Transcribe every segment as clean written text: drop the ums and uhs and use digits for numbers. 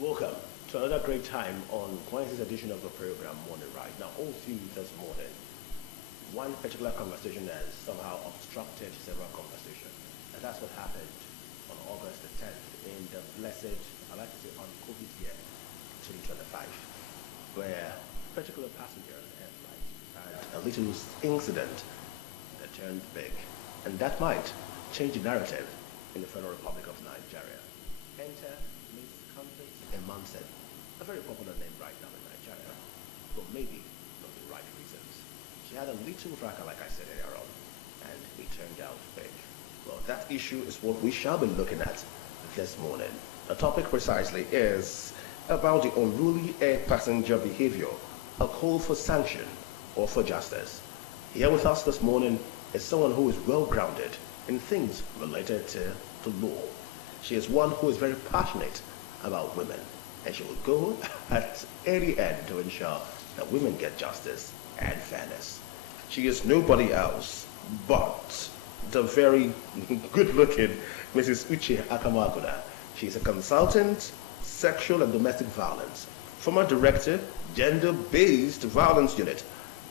Welcome to another great time on Wednesday's edition of the program Morning Right. Now, all through this morning, one particular conversation has somehow obstructed several conversations. And that's what happened on August the 10th in the blessed, I like to say, un-COVID year, 2025, where a particular passenger on air flight had a little incident that turned big. And that might change the narrative in the Federal Republic of Nigeria. Enter Miss Comfort Emanson, a very popular name right now in Nigeria, but maybe not the right reasons. She had a little fracas, like I said earlier on, and it turned out big. Well, that issue is what we shall be looking at this morning. The topic precisely is about the unruly air passenger behavior, a call for sanction or for justice. Here with us this morning is someone who is well grounded in things related to law. She is one who is very passionate about women, and she will go at any end to ensure that women get justice and fairness. She is nobody else but the very good-looking Mrs. Uche Akamaguda. She is a consultant, sexual and domestic violence, former director, gender-based violence unit,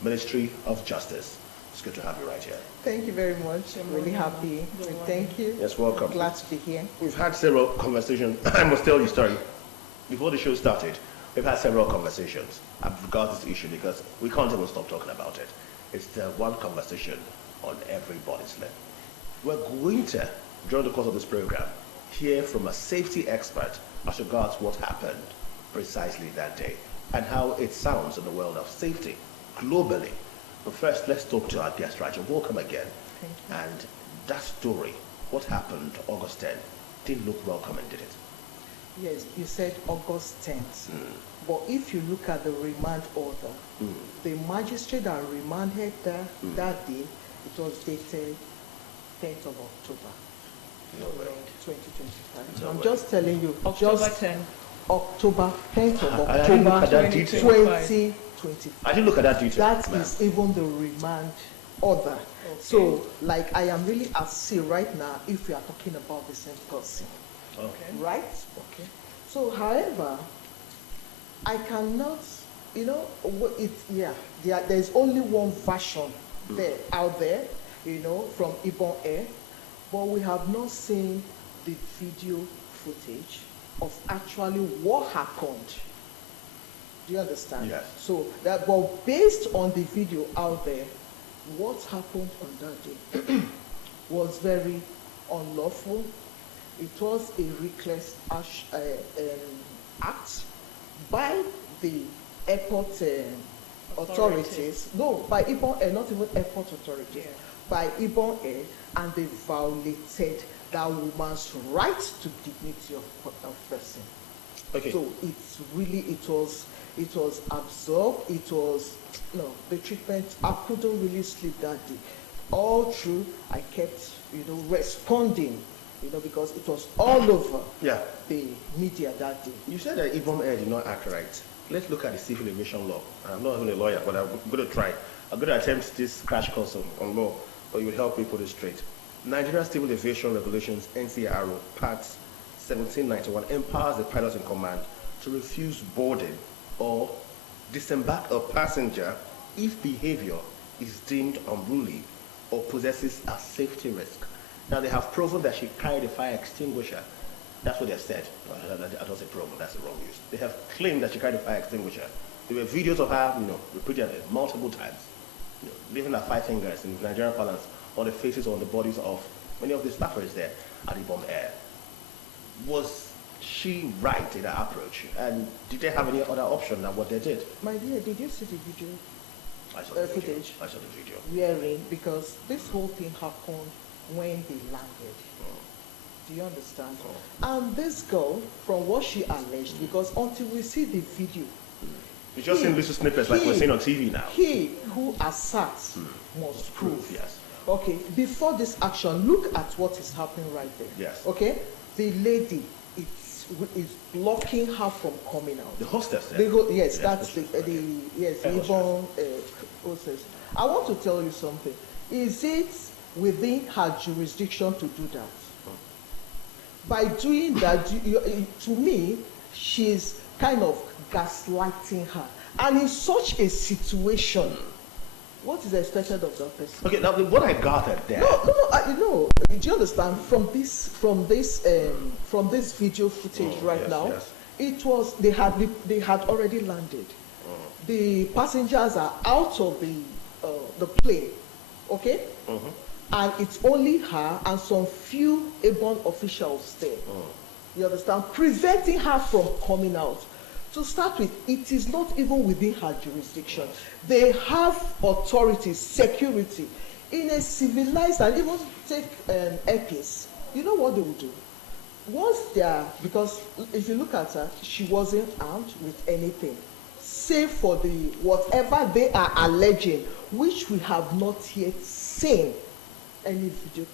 Ministry of Justice. It's good to have you right here. Thank you very much. I'm really happy. Thank you. Yes, welcome. Glad to be here. We've had several conversations. I must tell you, sorry, before the show started, we've had several conversations about this issue because we can't even stop talking about it. It's the one conversation on everybody's lip. We're going to, during the course of this program, hear from a safety expert as regards what happened precisely that day and how it sounds in the world of safety globally. But first, let's talk to our guest, Raja. Welcome again. Thank you. And that story, what happened August 10th, didn't look welcoming, did it? Yes, you said August 10th. But if you look at the remand order, the magistrate that remanded that day, it was dated 10th of October, No way. 2025. No I'm way. just telling you, October just 10th. October 10th of I didn't look October at that detail. 2025. I didn't look at that detail. That ma'am. is even the remand order. So, like, I am really at sea right now if we are talking about the same person. Okay. Right? Okay. So, however, I cannot, there's only one version out there, from Ibon Air, but we have not seen the video footage of actually what happened. Do you understand? Yes. So, but based on the video out there, what happened on that day was very unlawful. It was a reckless act by the airport authorities. No, by Ibon Air, not even airport authorities. Yeah. By Ibon Air, and they violated that woman's right to dignity of person. Okay. So it was absorbed. It was the treatment. I couldn't really sleep that day. All through, I kept responding, because it was all over Yeah. the media that day. You said that Ibom Air did not act right. Let's look at the civil aviation law. I'm not even a lawyer, but I'm going to try. I'm going to attempt this crash course on law, but you will help me put it straight. Nigeria Civil Aviation Regulations, NCRO, Part 1791, empowers the pilot in command to refuse boarding or disembark a passenger if behavior is deemed unruly or possesses a safety risk. Now, they have proven that she carried a fire extinguisher. That's what they've said. I don't say proven, that's the wrong use. They have claimed that she carried a fire extinguisher. There were videos of her, repeated it multiple times, leaving her five fingers in Nigerian parlance on the faces or on the bodies of many of the staffers there at Ibom Air. Was she right in her approach? And did they have any other option than what they did? My dear, did you see the video? I saw the video. Footage. I saw the video. Wherein, because this whole thing happened when they landed. Do you understand? And this girl, from what she alleged, because until we see the video, You just seen little snippets like we're seeing on TV now. he who asserts must prove. Yes. Okay, before this action, look at what is happening right there. Yes. Okay, the lady is blocking her from coming out. The hostess there. Yes, Yes, that's the hostess, yes, Air the hostess. Ibon process. I want to tell you something. Is it within her jurisdiction to do that? By doing that, to me, she's kind of gaslighting her. And in such a situation, what is expected of that person? Okay, now what I gathered there. No, do you understand? From this video footage now, yes. It was they had already landed. The passengers are out of the plane, okay? And it's only her and some few airborne officials there. You understand? Preventing her from coming out. To start with, it is not even within her jurisdiction. They have authority, security. In a civilized, and even take airpiece, you know what they will do? Once they are, because if you look at her, she wasn't armed with anything, save for the whatever they are alleging, which we have not yet seen any video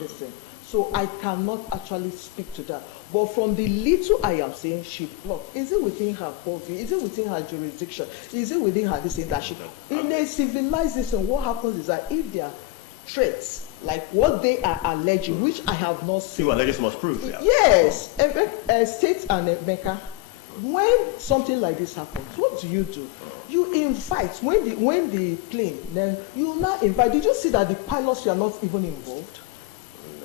this thing. So I cannot actually speak to that. But from the little I am saying, she blocked. Is it within her purview? Is it within her jurisdiction? Is it within her this thing that she? In a civilization, what happens is that if there are threats like what they are alleging, which I have not seen. You alleges must prove. Yeah. Yes, State and Mecca. When something like this happens, what do? You invite when the plane, then you now invite. Did you see that the pilots were not even involved?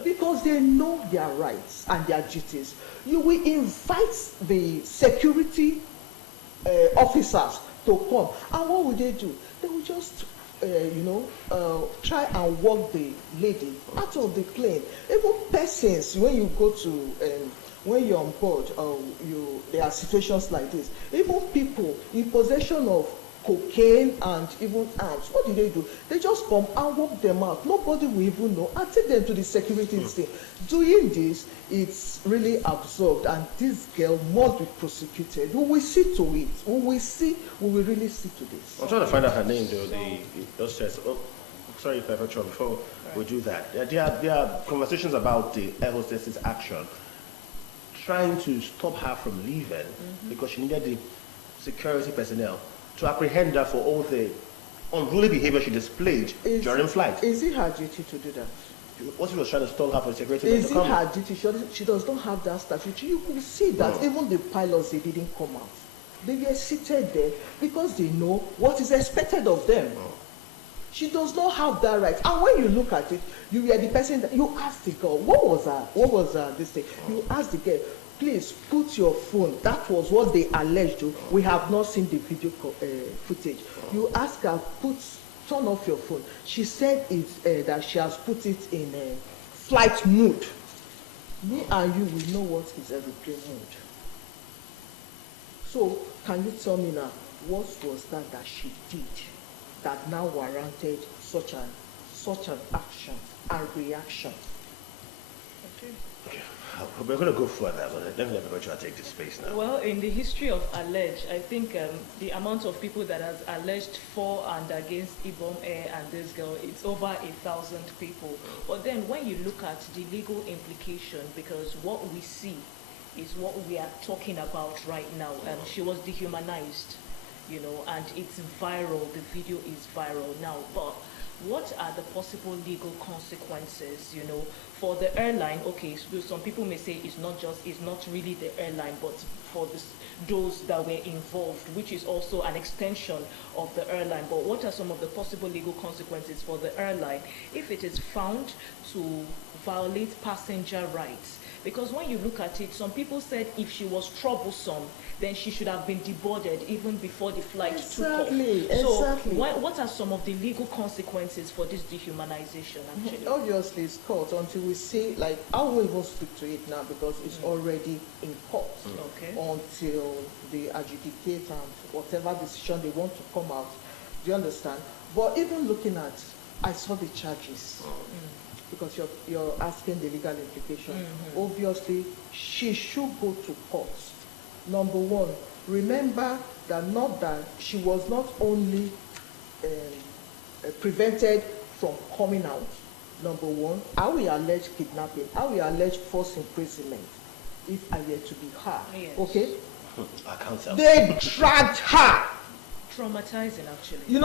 Because they know their rights and their duties. You will invite the security officers to come. And what will they do? They will just, try and walk the lady out of the plane. Even persons, when you go to, when you're on board, there are situations like this. Even people in possession of cocaine and even arms, what do? They just come and walk them out. Nobody will even know and take them to the security thing. Doing this, it's really absurd, and this girl must be prosecuted. We will see to it. We will really see to this. I'm trying to find out her name though. Those says, sorry if I got you before we do that. There are conversations about the air hostess's action, trying to stop her from leaving because she needed the security personnel to apprehend her for all the unruly behavior she displayed during flight. Is it her duty to do that? What she was trying to stall her for security is to come? Is it her duty? She does not have that statute. You will see that even the pilots, they didn't come out. They were seated there because they know what is expected of them. She does not have that right. And when you look at it, you are the person that you ask the girl, what was this thing? You ask the girl, please put your phone. That was what they alleged. We have not seen the video footage. You ask her, turn off your phone. She said that she has put it in flight mode. Me and you will know what is aeroplane mode. So can you tell me now, what was that she did that now warranted such an action and reaction? Okay. We're going to go further, but let me try to take this space now. Well, in the history of allege, I think the amount of people that has alleged for and against Ibom Air and this girl, it's over 1,000 people. But then when you look at the legal implication, because what we see is what we are talking about right now. She was dehumanized, and it's viral. The video is viral now. But what are the possible legal consequences, for the airline? Okay, so some people may say it's not really the airline, but for those that were involved, which is also an extension of the airline. But what are some of the possible legal consequences for the airline if it is found to violate passenger rights? Because when you look at it, some people said if she was troublesome, then she should have been deboarded even before the flight took off. So what are some of the legal consequences for this dehumanization, actually? Obviously, it's court until we see, I won't even speak to it now because it's already in court. Okay. Until they adjudicate and whatever decision they want to come out. Do you understand? But even looking at, I saw the charges. Because you're asking the legal implication. Obviously, she should go to court. Number one, remember that she was not only prevented from coming out. Number one, I will allege kidnapping. I will allege false imprisonment if I were to be her. Yes. Okay? I can't tell. They dragged her. Traumatizing, actually.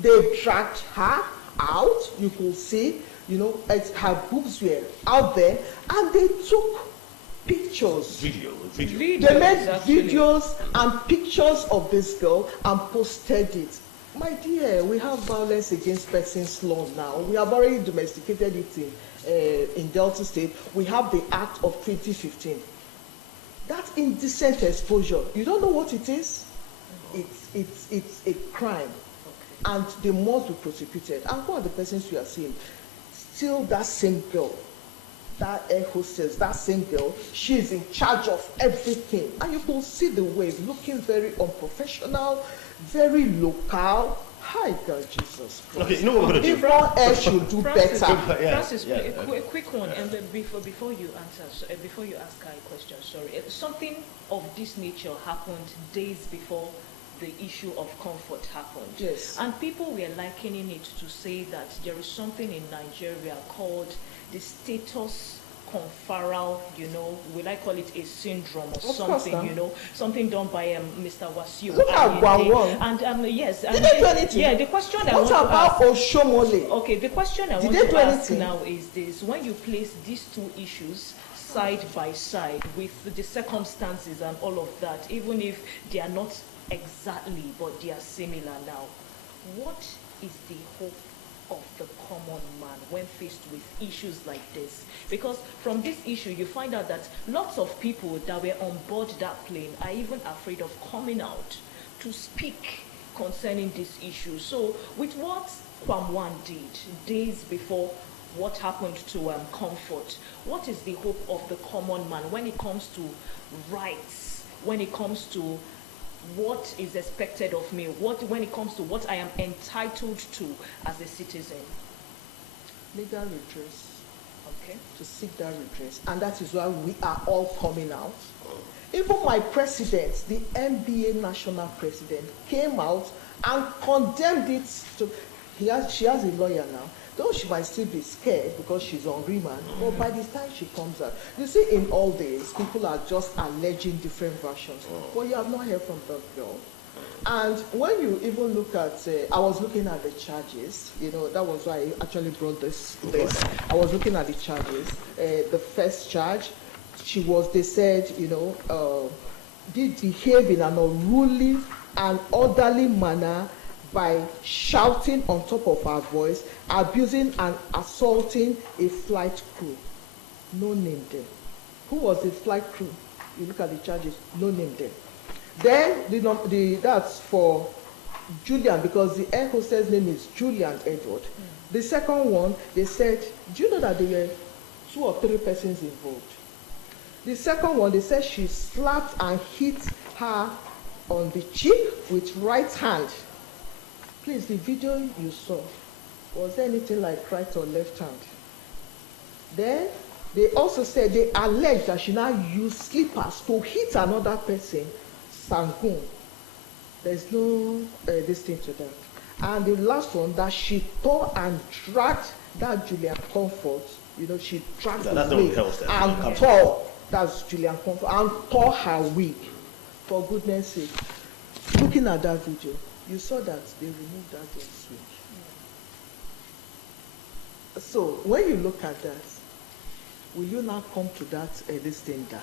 They dragged her out. You could see, her boobs were out there, and they took pictures. Video. They made actually. videos and pictures of this girl and posted it. My dear, we have violence against persons law now. We have already domesticated it in Delta State. We have the Act of 2015. That indecent exposure, you don't know what it is? It's a crime. And they must be prosecuted. And who are the persons we are seeing? Still that same girl, that air hostess, that same girl, she is in charge of everything. And you can see the way, looking very unprofessional, very local. Hi, God, Jesus Christ. Okay, you know what we're going to do? If one else should do Francis, better. Francis, Yeah, a quick one, and then before you answer, before you ask her a question, sorry, something of this nature happened days before the issue of Comfort happened. Yes. And people were likening it to say that there is something in Nigeria called the status conferral, will I call it a syndrome or something, something done by Mr. Wasiu. Look at Gwanwon. And yes. Did they do anything? Yeah, the question I What want to about ask. Oshomole? Okay, the question I Did want they to do ask anything? now is this: when you place these two issues side by side with the circumstances and all of that, even if they are not exactly, but they are similar now, what is the hope of the common man when faced with issues like this? Because from this issue, you find out that lots of people that were on board that plane are even afraid of coming out to speak concerning this issue. So with what Kwamwan did days before what happened to Comfort, what is the hope of the common man when it comes to rights, when it comes to what is expected of me, when it comes to what I am entitled to as a citizen? Legal redress. Okay. To seek that redress. And that is why we are all coming out. Even my president, the NBA national president, came out and condemned it to, she has a lawyer now. Though she might still be scared because she's on remand, but by the time she comes out, you see, in all days, people are just alleging different versions. But you have not heard from the girl. And when you even look at, I was looking at the charges, that was why I actually brought this. I was looking at the charges. The first charge, they said, did behave in an unruly and orderly manner by shouting on top of her voice, abusing and assaulting a flight crew. No name there. Who was the flight crew? You look at the charges, no name there. Then that's for Julian, because the air hostess name is Julian Edward. The second one, they said, do you know that there were 2 or 3 persons involved? The second one, they said she slapped and hit her on the cheek with right hand. Please, the video you saw, was there anything like right or left hand? Then they also said they alleged that she now used slippers to hit another person, Sangun. There's no this thing to that. And the last one, that she tore and dragged that Julian Comfort. She dragged That's the wig and tore. That's Julian Comfort and tore her wig. For goodness sake, looking at that video, you saw that they removed that switch. So when you look at that, will you now come to that this thing that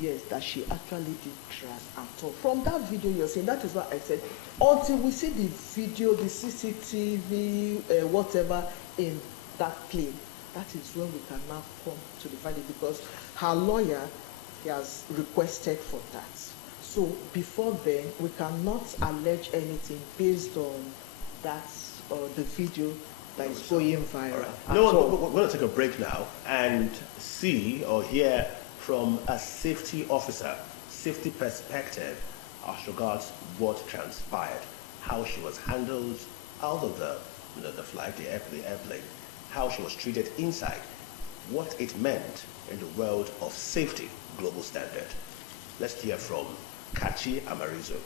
yes, that she actually did drag and talk? From that video you're saying, that is what I said. Until we see the video, the CCTV, whatever in that plane, that is when we can now come to the value, because her lawyer has requested for that. So before then, we cannot allege anything based on that the video that is going viral. Right. No, we're going to take a break now and see or hear from a safety officer, safety perspective, as regards what transpired, how she was handled out of the flight, the airplane, how she was treated inside, what it meant in the world of safety, global standard. Let's hear from Kachi Amarizo.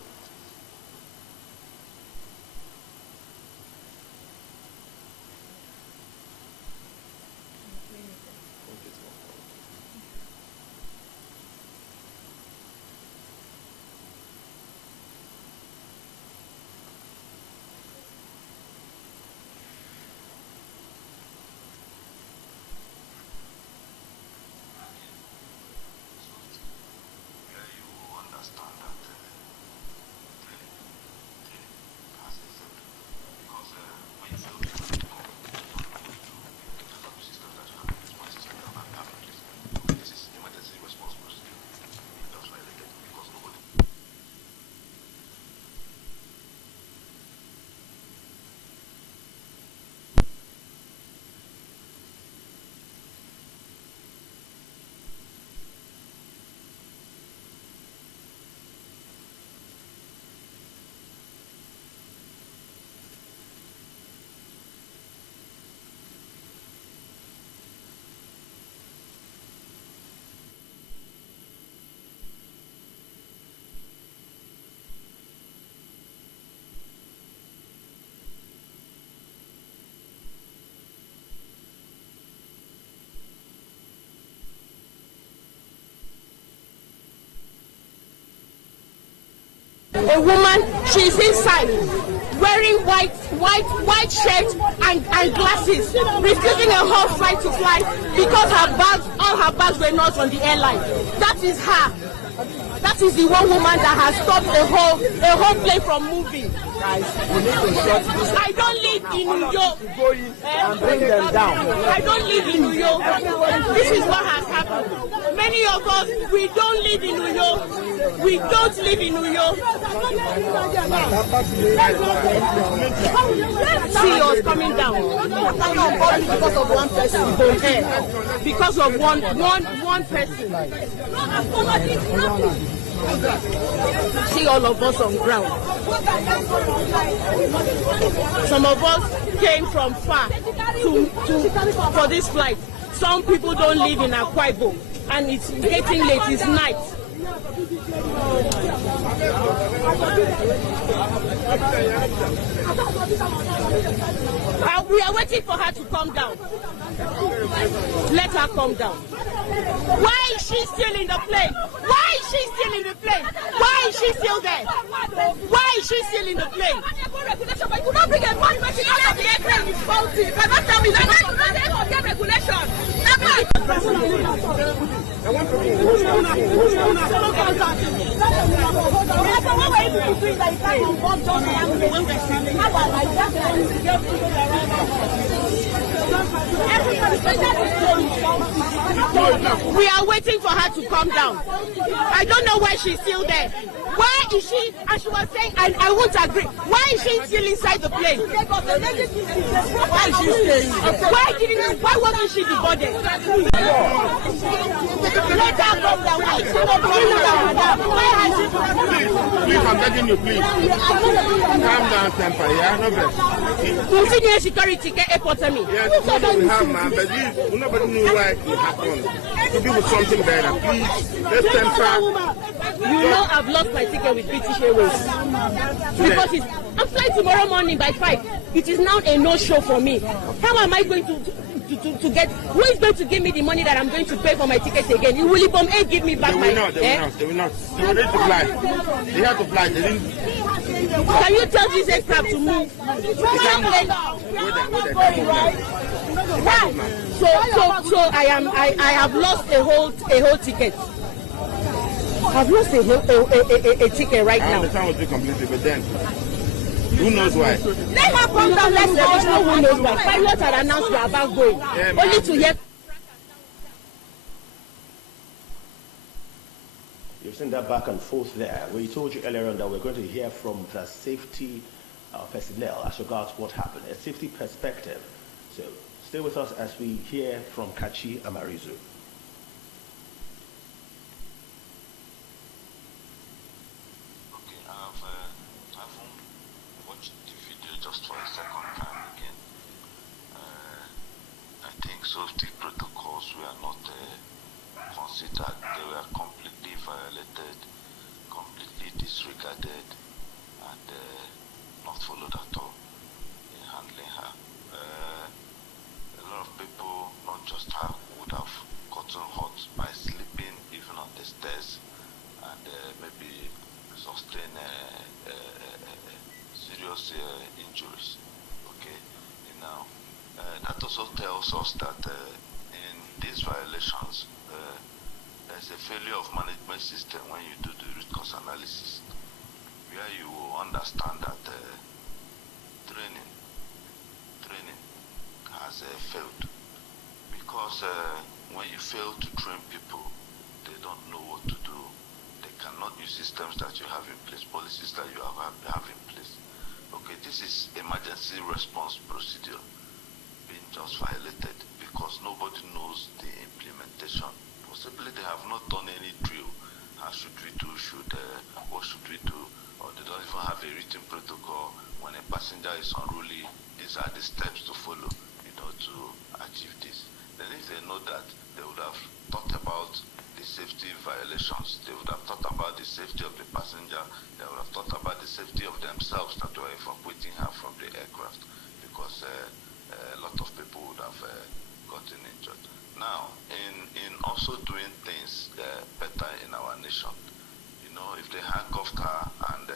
a woman, she's inside, wearing white shirt and glasses, refusing a whole flight to fly because all her bags were not on the airline. That is her. That is the one woman that has stopped a whole plane from moving. Guys, we need to shut this. I don't live in New York. Go in and bring them down. I don't live in New York. This is what has happened. Many of us, we don't live in New York. We don't live in New York. See us coming down. Because of one person. Because of one person. See all of us on ground. Some of us came from far for this flight. Some people don't live in Akwa Ibom, and it's getting late. It's night. We are waiting for her to come down. Let her come down. Why is she still in the plane? Why is she still in the plane? Why is she still there? Why is she still in the plane? You cannot bring a money machine out of the airplane. It's faulty. You cannot tell me that. Regulation. We are waiting for her to come down. I don't know why she's still there. Why is she, as she was saying, I won't agree. Why is she still inside the plane? Why is she staying? Why wasn't she deported? Let her come down. Why is she not coming down? Why has she come down? Please, I'm begging you, please. Calm down, temper, yeah? No best. Continue security, get airport me. Yes, we have, man, but nobody knew why it happened. To be with something better, please. Let's temper. You know I've lost my ticket with British Airways. Because I'm flying tomorrow morning by 5. It is now a no-show for me. How am I going to get, who is going to give me the money that I'm going to pay for my ticket again? Will Ibom Air give me back They will not. They were ready to fly. They had to fly. They didn't. Can you tell this aircraft to move? Why? So I have lost a whole ticket. I've lost a ticket right I now. understand what you completely, but then who knows why? Let her come down. Let's know who knows why. Pilot had announced we are about going. Yeah, only to hear. You've seen that back and forth there. We told you earlier on that we're going to hear from the safety personnel as regards what happened, a safety perspective. So stay with us as we hear from Kachi Amarizu. Okay, I haven't watched the video just for a second time again. I think safety protocols were not considered. They were completely violated, completely disregarded, and not followed at all in handling her. A lot of people, not just her, would have gotten hurt by sleeping even on the stairs and maybe sustain serious injuries. Okay, now that also tells us that in these violations, there's a failure of management system when you do the root cause analysis, where you understand that training has failed, because when you fail to train people, they don't know what to do. They cannot use systems that you have in place, policies that you have in place. Okay, this is emergency response procedure being just violated because nobody knows the implementation. Possibly they have not done any drill. How should we do? What should we do? Or they don't even have a written protocol. When a passenger is unruly, these are the steps to follow, to achieve this. Then if they know that, they would have thought about the safety violations. They would have thought about the safety of the passenger. They would have thought about the safety of themselves that were evacuating her from the aircraft, because a lot of people would have gotten injured. Now, in also doing things better in our nation, if they handcuffed her and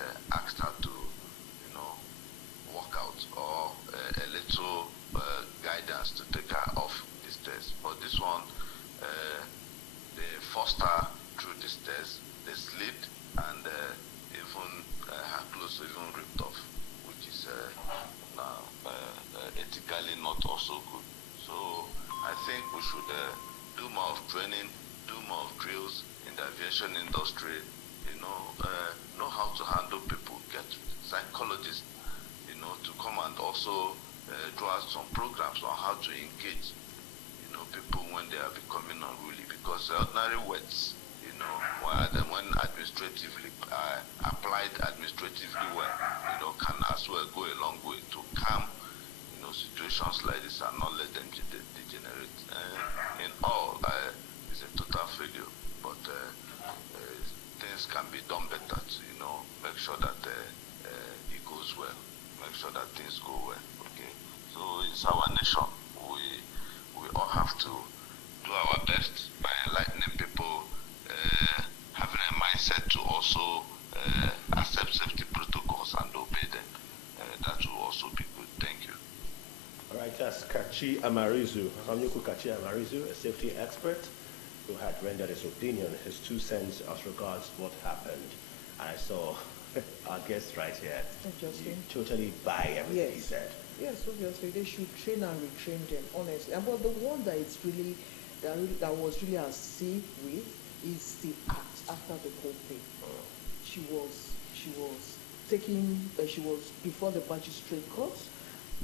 also draw out some programs on how to engage, people when they are becoming unruly, because ordinary words, when administratively applied administratively well, can as well go a long way to calm, situations like this and not let them degenerate. In all, it's a total failure, but things can be done better to, make sure that it goes well, make sure that things go well. Okay, so it's our nation. We all have to do our best by enlightening people, having a mindset to also accept safety protocols and obey them. That will also be good. Thank you. All right, that's Kachi Amarizu, Hamyuku Kachi Amarizu, a safety expert who had rendered his opinion, his 2 cents as regards what happened. I saw our guest right here. Obviously. You totally buy everything he said. Yes, obviously they should train and retrain them, honestly. But the one that it's really that was really a see with is the act after the whole thing. She was before the magistrate court,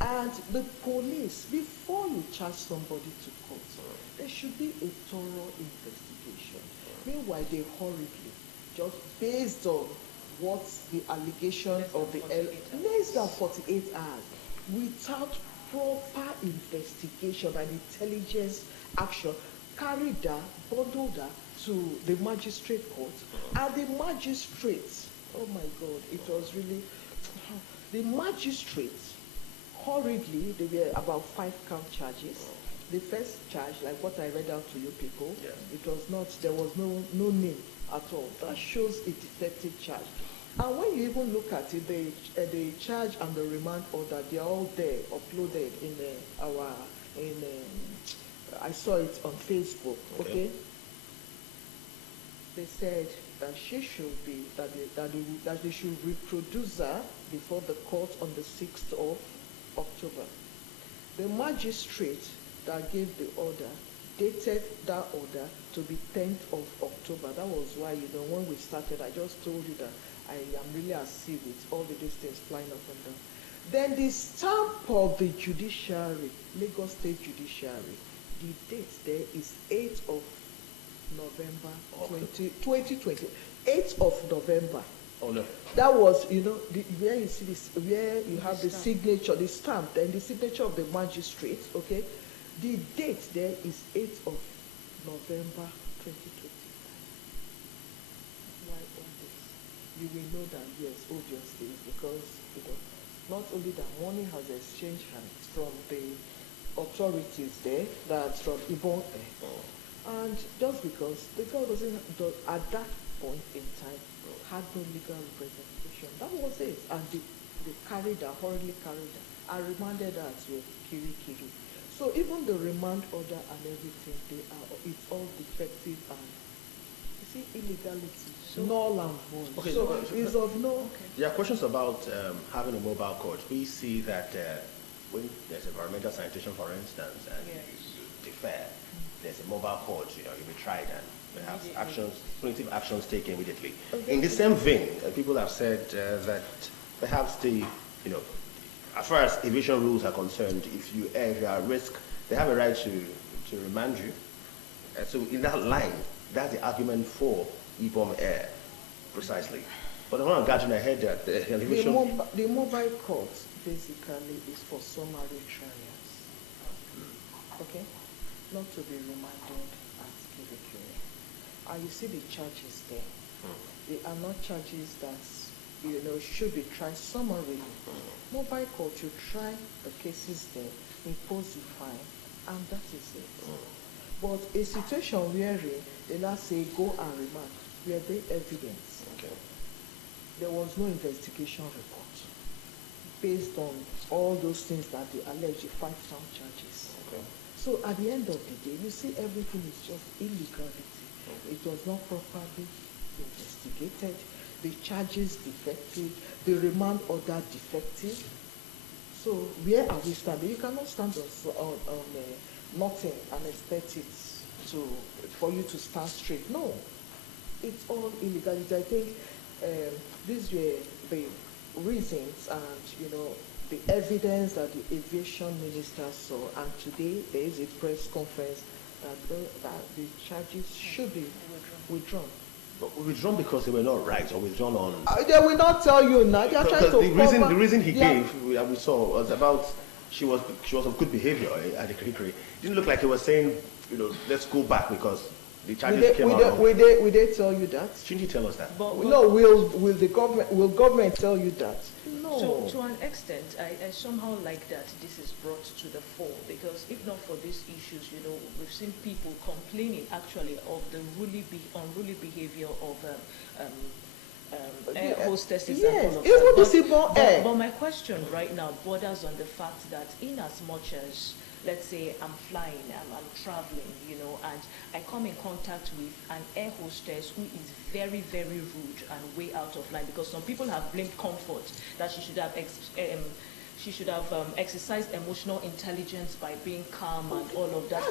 and the police, before you charge somebody to court, there should be a thorough investigation. Meanwhile, they hurriedly, just based on what's the allegation of the less than 48 hours, without proper investigation and intelligence action, carried her, bundled her to the magistrate court, and the magistrates, oh my God, it was really, the magistrates, hurriedly, there were about 5 count charges. The first charge, like what I read out to you people, it was not, there was no name at all. That shows a defective charge. And when you even look at it, the charge and the remand order, they're all there, uploaded in I saw it on Facebook, okay? They said that she should be, that they should reproduce her before the court on the 6th of October. The magistrate that gave the order dated that order to be 10th of October. That was why, when we started, I just told you that I am really at sea with all the distance flying up and down. Then the stamp of the judiciary, Lagos State Judiciary, the date there is 8th of November 2020. 8th of November. Oh no. That was, where you see this, where you have the signature, the stamp, then the signature of the magistrate, okay? The date there is 8th of November 2020. Why all this? You will know that, yes, obviously, because, not only that money has exchanged hands from the authorities there, that's from Ibon Air, and just because the girl at that point in time, had no legal representation. That was it. And they carried her, hurriedly carried her, and remanded her to Kirikiri. So even the remand order and everything, it's all defective and, you see, illegality, null and void. Okay, so it's of no... Okay. There are questions about having a mobile court. We see that when there's environmental sanitation, for instance, and you defer, there's a mobile court, you'll be tried and perhaps punitive actions taken immediately. Okay. In the same vein, people have said that perhaps as far as evasion rules are concerned, if you are at risk, they have a right to remand you. So in that line, that's the argument for Ibom Air, precisely. But I want to I heard that the mobile court basically is for summary trials, okay? Not to be remanded at Kirikiri. And you see the charges there. They are not charges that should be tried summarily. Mobile court, you try the cases there, impose the fine, and that is it. But a situation where they now say go and remand, were there evidence? Okay. There was no investigation report based on all those things that they allege, 5 count charges. Okay. So at the end of the day, you see everything is just illegality. It was not properly investigated. The charges defective. The remand order defective. So where are we standing? You cannot stand on nothing and expect it for you to stand straight. No, it's all illegality. I think these were the reasons, and the evidence that the aviation minister saw, and today there is a press conference that the charges should be withdrawn. But withdrawn because they were not right, or withdrawn on... They will not tell you now. They are trying to the reason he gave, we saw, was about she was of good behavior at the Hickory. It didn't look like he was saying, let's go back because the charges came out. Will they tell you that? Shouldn't he tell us that? No, will government tell you that? No. So to an extent, I somehow like that this is brought to the fore, because if not for these issues, we've seen people complaining actually of the unruly behavior of air hostesses. Yes, and all of even that. the civil air. But my question right now borders on the fact that in as much as, let's say I'm flying, I'm traveling, and I come in contact with an air hostess who is very, very rude and way out of line, because some people have blamed Comfort that she should have exercised emotional intelligence by being calm and all of that.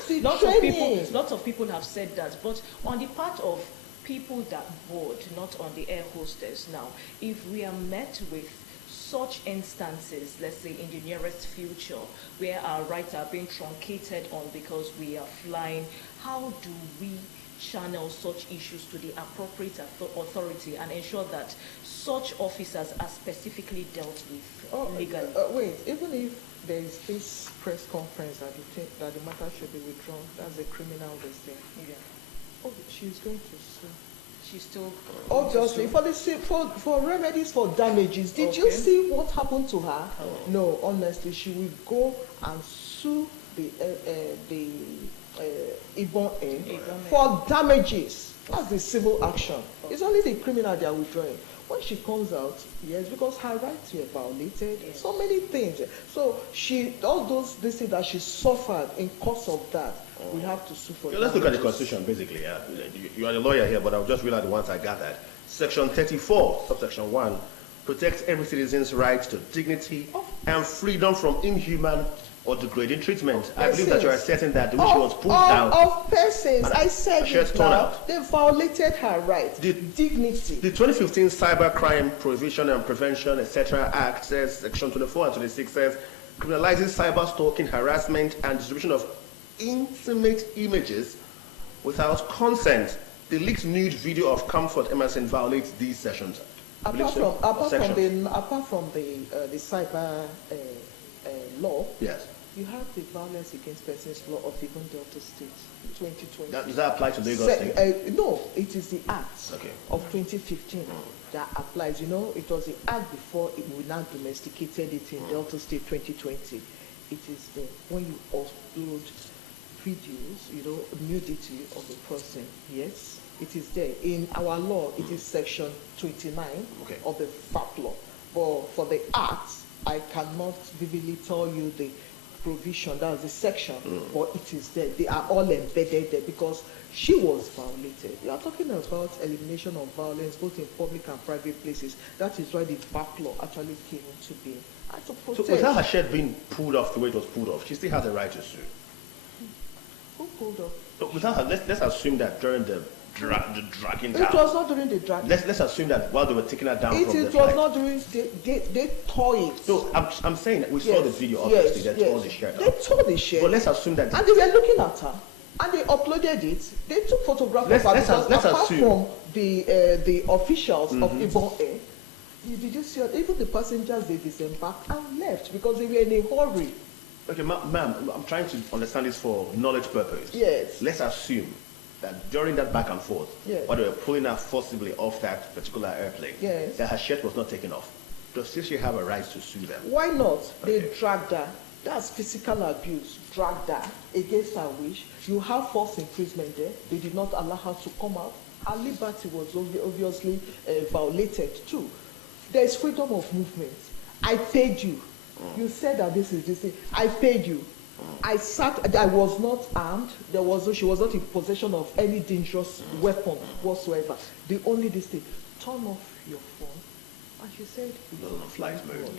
Lots of people have said that, but on the part of people that board, not on the air hostess. Now, if we are met with such instances, let's say in the nearest future, where our rights are being truncated on because we are flying, how do we channel such issues to the appropriate authority and ensure that such officers are specifically dealt with legally? Wait, even if there is this press conference that the matter should be withdrawn, that's a criminal thing. Yeah. Oh, she's going to sue. She's still obviously for remedies for damages. Did you see what happened to her? Oh. No, honestly, she will go and sue the Ibon Air for damages. That's the civil action. It's only the criminal they are withdrawing. When she comes out, yes, because her rights were violated, so many things. So all those things that she suffered in course of that, we have to sue for. Let's look at the Constitution, basically. You are the lawyer here, but I'll just read out the ones I gathered. Section 34, subsection 1, protects every citizen's right to dignity and freedom from inhuman or degrading treatment. I believe that you are asserting that the way she was pulled down. Of persons, I said it now, they violated her right, dignity. The 2015 Cybercrime Prohibition and Prevention, etc. Act says, section 24 and 26 says, criminalizes cyber stalking, harassment, and distribution of intimate images without consent. The leaked nude video of Comfort Emerson violates these sections. Apart from the cyber law, yes, you have the Violence Against Persons Law of even Delta State, 2020. Does that apply to Lagos State? No, it is the Act of 2015 that applies. It was the Act before we now domesticated it in Delta State 2020. It is there. When you upload videos, nudity of a person, yes, it is there. In our law, it is section 29 of the FAP law. But for the Act, I cannot vividly tell you the provision, that's the section, but it is there. They are all embedded there because she was violated. You are talking about elimination of violence both in public and private places. That is why the FAP law actually came into being. And to protect. So without her shirt being pulled off the way it was pulled off, she still has the right to sue. Who pulled off? So without her, let's assume that during the dragging down. It was not during the dragging. Let's assume that while they were taking her down from the flight. It was not during, they tore it. So I'm saying that we saw the video, obviously, they tore the shirt off. They tore the shirt. But let's assume that... And they were looking at her. And they uploaded it. They took photographs of her. Let's assume from the officials of Ibon Air, did you see, even the passengers, they disembarked and left because they were in a hurry. Okay, ma'am, I'm trying to understand this for knowledge purpose. Yes. Let's assume that during that back and forth, while they were pulling her forcibly off that particular airplane, that her shirt was not taken off. Does she have a right to sue them? Why not? They dragged her. That's physical abuse. Dragged her against her wish. You have false imprisonment there. They did not allow her to come out. Her liberty was obviously violated too. There is freedom of movement. I paid you. You said that this is this thing. I paid you. I was not armed. She was not in possession of any dangerous weapon whatsoever. The only this thing, turn off your phone. And she said, flight mode.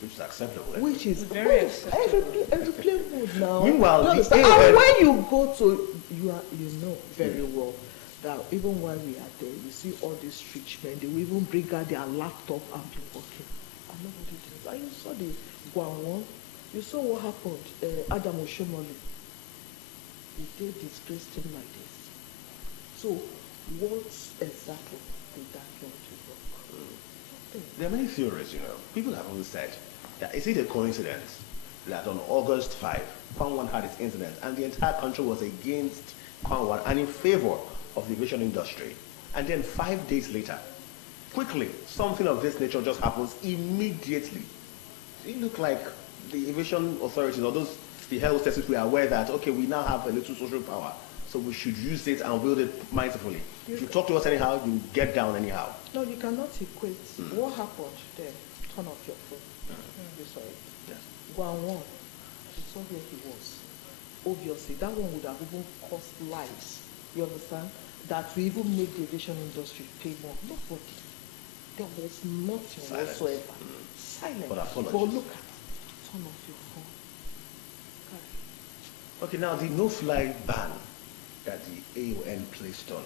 Which is acceptable. Which is very acceptable. Every plane mode now. Meanwhile, and when you go to, you know very well that even while we are there, you see all these rich men, they will even bring out their laptop and be working. And nobody did. And you saw the Guanwon, you saw what happened, Adam Oshomole. They disgraced him like this. So, what exactly did that girl do? There are many theories, People have always said that is it a coincidence that on August 5, Kwangwan had its incident and the entire country was against Kwangwan and in favor of the aviation industry. And then 5 days later, quickly, something of this nature just happens immediately. It looked like the aviation authorities or those the health services were aware that, okay, we now have a little social power, so we should use it and wield it mindfully. If you talk to us anyhow, you get down anyhow. No, you cannot equate what happened there. Turn off your phone. You saw it. Yes. Guanwon, you saw where he was. Obviously, that one would have even cost lives. You understand? That we even make the aviation industry pay more. Nobody. There was nothing Silence. whatsoever. Silence. But apologies. But look at it. Turn off your phone. Okay, now the no-fly ban that the AON placed on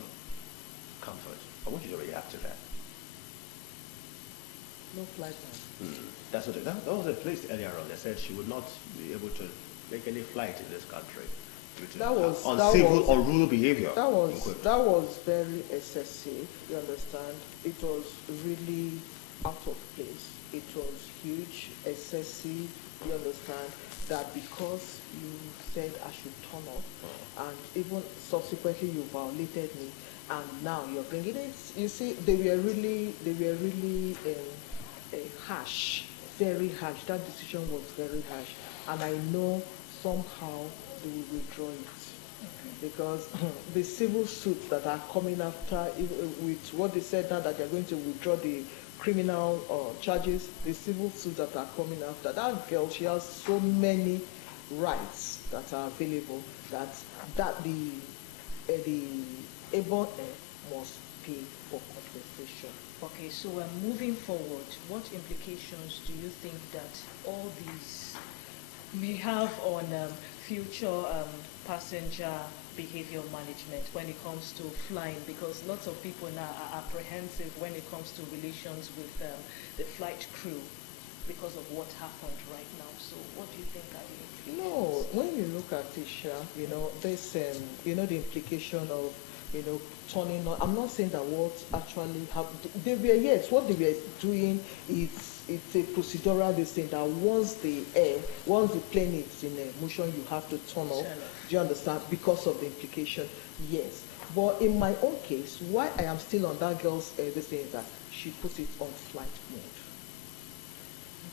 Comfort, I want you to react to that. No flight ban. That's what that was placed earlier on. They said she would not be able to make any flight in this country due to uncivil or rude behavior. That was very excessive. You understand? It was really out of place. It was huge, excessive. You understand that because you said I should turn off, and even subsequently you violated me, and now you're bringing it. You see, they were really harsh, very harsh. That decision was very harsh, and I know somehow they will withdraw it because the civil suits that are coming after, with what they said now that they're going to withdraw the criminal charges, the civil suits that are coming after that girl, she has so many rights that are available that the Avon Air must pay for compensation. Okay, so moving forward, what implications do you think that all these may have on future passenger behavior management when it comes to flying? Because lots of people now are apprehensive when it comes to relations with the flight crew because of what happened right now. So what do you think are the implications? No, when you look at Isha, this, the implication of, turning on. I'm not saying that what actually happened. What they were doing it's a procedural thing that once the plane is in motion, you have to turn off. Do you understand? Because of the implication, yes. But in my own case, why I am still on that girl's this thing is that she put it on flight mode.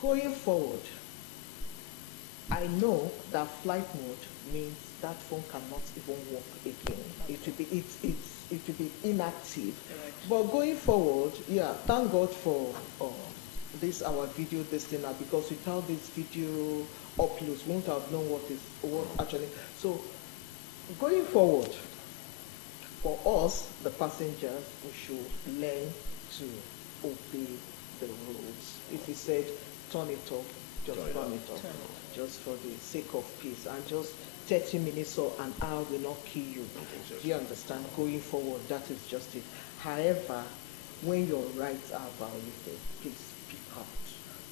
Going forward, I know that flight mode means that phone cannot even work again. It will be inactive. Correct. But going forward, thank God for this our video this thing now, because without this video uploads, we won't have known what actually. So going forward, for us, the passengers, we should learn to obey the rules. If he said turn it off, just turn it off. Just for the sake of peace, and just 30 minutes or an hour will not kill you. Do you understand? Going forward, that is just it. However, when your rights are violated, please speak out.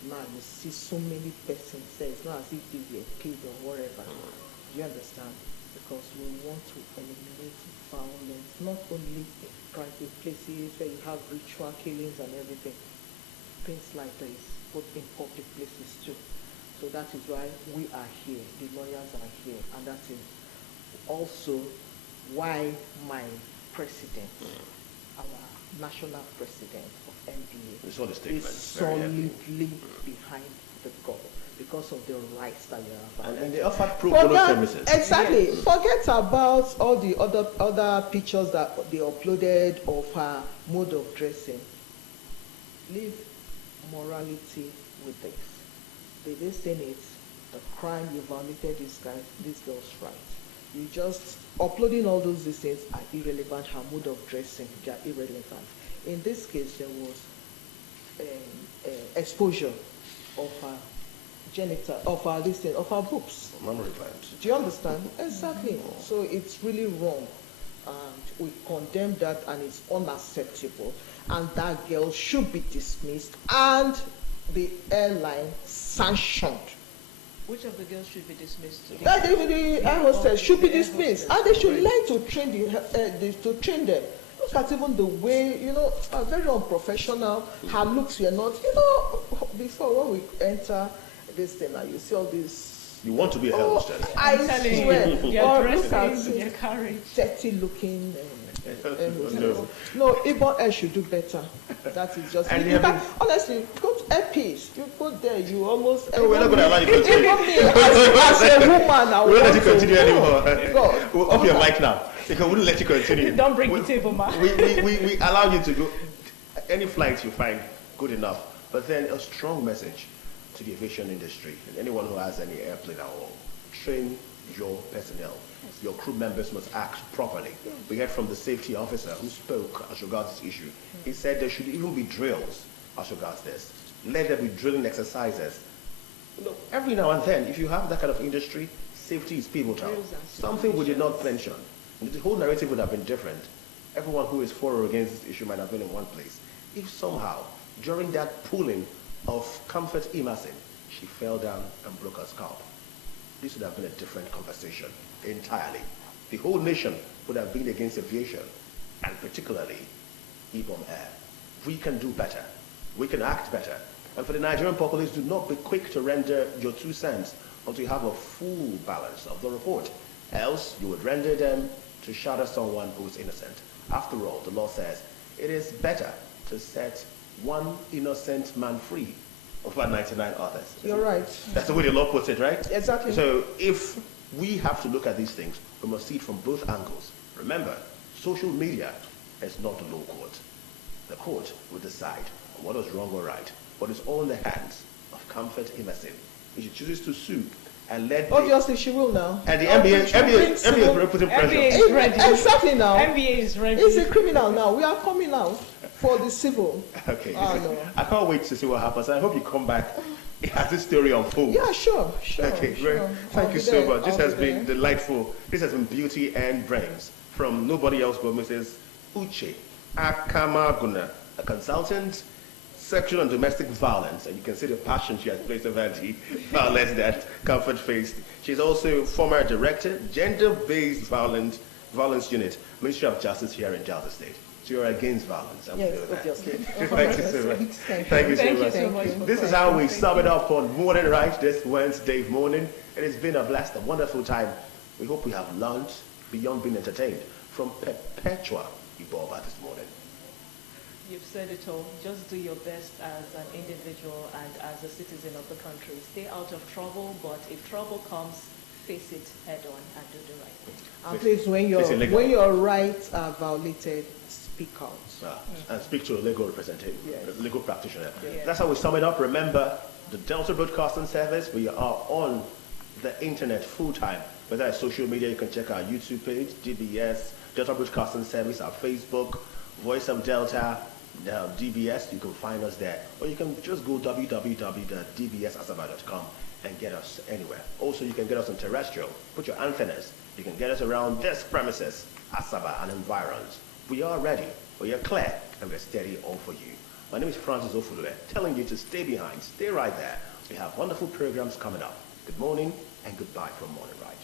Now you see so many persons say it's not as if they were paid or whatever. Do you understand? Because we want to eliminate violence, not only in private places where you have ritual killings and everything. Things like this, but in public places too. So that is why we are here, the lawyers are here, and that is also why my president, our national president of NDA, is solidly behind the goal because of the rights that you have. And they offered pro bono services. Exactly. Yes. Forget about all the other pictures that they uploaded of her mode of dressing. Leave morality with this. This thing is the crime. You violated this girl's rights. You just uploading all those things are irrelevant. Her mode of dressing, they are irrelevant. In this case, there was exposure of her genital, of her boobs. Mammary glands. Do you understand? Exactly. So it's really wrong, and we condemn that, and it's unacceptable. And that girl should be dismissed and the airline sanctioned. Which of the girls should be dismissed? The air hostess should be The air dismissed, hostess, and they should correct. learn to train to train them. Look at even the way, very unprofessional. Her looks were not, before when we enter this thing, now you see all this. You want to be a Oh, hostess. I Telling swear. you, their Or look at dressing, their carriage. dirty looking. No. No, Ibon Air should do better. That is just. And In they have fact, honestly, go to Airpeace. You go there, you almost. No, we're not going to allow you to continue. Even me, as a woman, I We won't let you want to- continue anymore. God. We'll off your mic now. Because we wouldn't let you continue. Don't bring we, the table, ma. We allow you to go. Any flight you find good enough. But then a strong message to the aviation industry and anyone who has any airplane at all. Train your personnel. Your crew members must act properly. We heard from the safety officer who spoke as regards this issue. He said there should even be drills as regards this. Let there be drilling exercises. Every now and then, if you have that kind of industry, safety is pivotal. Drills and Something we did not mention. The whole narrative would have been different. Everyone who is for or against this issue might have been in one place. If somehow, during that pulling of Comfort Emerson, she fell down and broke her scalp, this would have been a different conversation entirely. The whole nation would have been against aviation, and particularly Ibom Air. We can do better. We can act better. And for the Nigerian populace, do not be quick to render your 2 cents until you have a full balance of the report. Else, you would render them to shadow someone who is innocent. After all, the law says it is better to set one innocent man free over 99 others. You're right. That's the way the law puts it, right? Exactly. So if we have to look at these things, we must see it from both angles. Remember, social media is not the law court. The court will decide on what is wrong or right, but it's all in the hands of Comfort Emerson. If she chooses to sue and let Obviously, she will now. and the Obviously, NBA is civil- putting NBA pressure. is ready. Exactly now. NBA is ready. He's a criminal now. We are coming out for the civil. Okay. Oh, no. I can't wait to see what happens. I hope you come back as this story unfolds. Yeah, sure. Okay, sure. great. Thank I'll you be so there. much. This I'll has be been there. delightful. This has been Beauty and Brains from nobody else but Mrs. Uche Akamaguna, a consultant, sexual and domestic violence, and you can see the passion she has placed over the violence that Comfort faced. She's also former director, gender-based violence unit, Ministry of Justice here in Delta State. So you're against violence. I'm Yes, clear with that. obviously. Thank you so much. Thank Thank you you. so Thank you much. so much for This is how we sum it up on Morning Right this Wednesday morning. It has been a blessed, a wonderful time. We hope we have learned beyond being entertained from Perpetua Iboba this morning. You've said it all. Just do your best as an individual and as a citizen of the country. Stay out of trouble, but if trouble comes, face it head on and do the right thing. And please, when your rights are violated, speak out. And speak to a legal representative, Yes. a legal practitioner. Yes. That's how we sum it up. Remember, the Delta Broadcasting Service, we are on the internet full time. Whether it's social media, you can check our YouTube page, DBS, Delta Broadcasting Service, our Facebook, Voice of Delta, DBS, you can find us there. Or you can just go www.dbsasaba.com and get us anywhere. Also, you can get us on terrestrial. Put your antennas. You can get us around this premises, Asaba and environs. We are ready. We are clear, and we're steady all for you. My name is Francis Ofulue, telling you to stay behind, stay right there. We have wonderful programs coming up. Good morning and goodbye from Morning Ride.